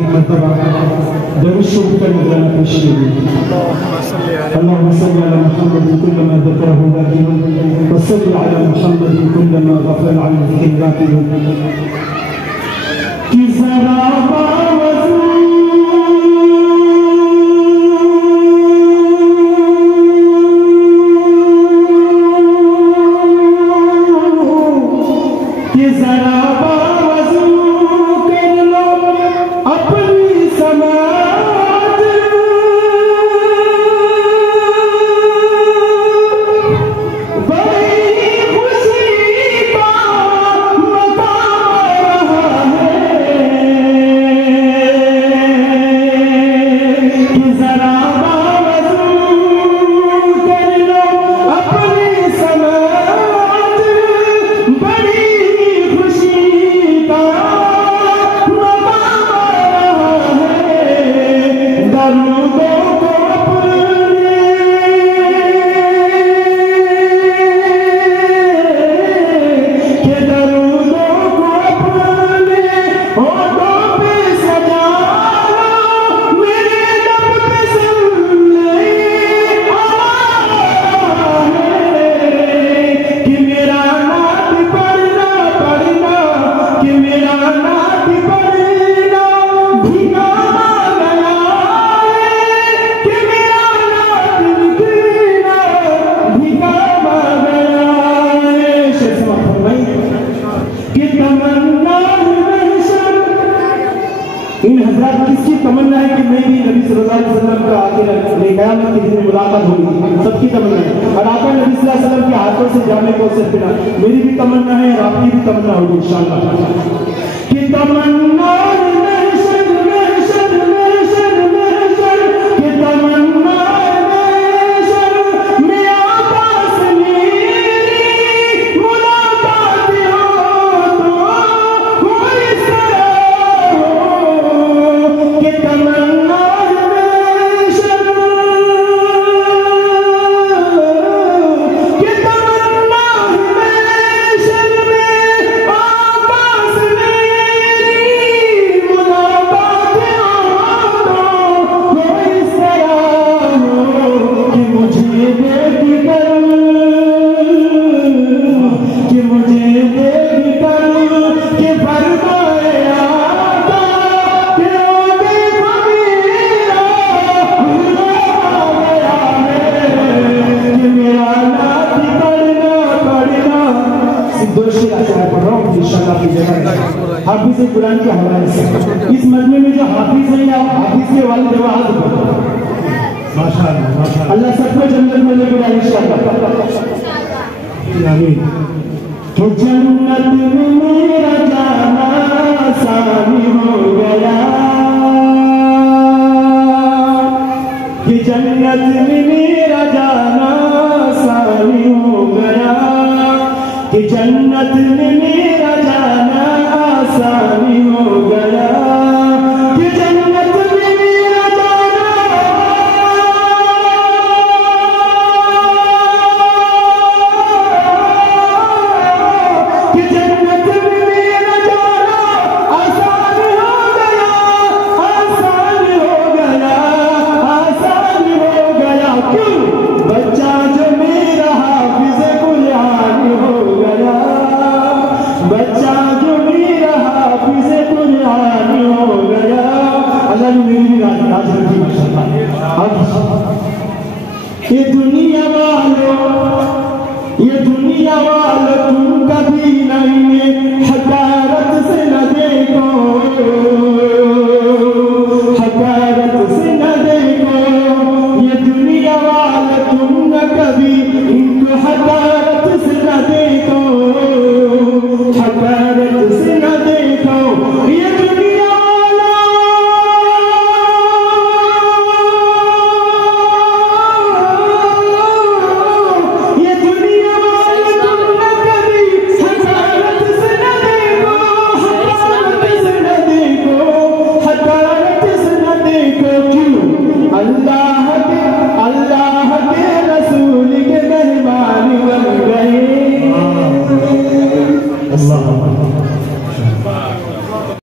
एक मरतबा दरूद शरीफ का नजराना पेश कीजिए। अल्लाहुम्मा सल्ली अला मुहम्मद कुल्लमा ज़करहु ज़ाकिरुन व सल्ली अला मुहम्मद कुल्लमा ग़फ़ला अन ज़िक्रिही ज़ाकिरुन कि ज़रा किसकी तमन्ना है कि मैं भी नबी सल्लल्लाहु अलैहि वसल्लम का आके क़यामत के दिन मुलाकात होगी? सबकी तमन्ना है। और आका नबी सल्लल्लाहु अलैहि वसल्लम के हाथों से जाने को सिर्फ बिना मेरी भी तमन्ना है और आपकी भी तमन्ना होगी इंशाअल्लाह कि तमन्ना हाफिज कुरान के हवाले से इस मजमे में जो हाफिज है या हाफिज के वालिद माशाअल्लाह अल्लाह सबको जन्नत में लेकर आए इंशाअल्लाह। आमीन। तो जन्नत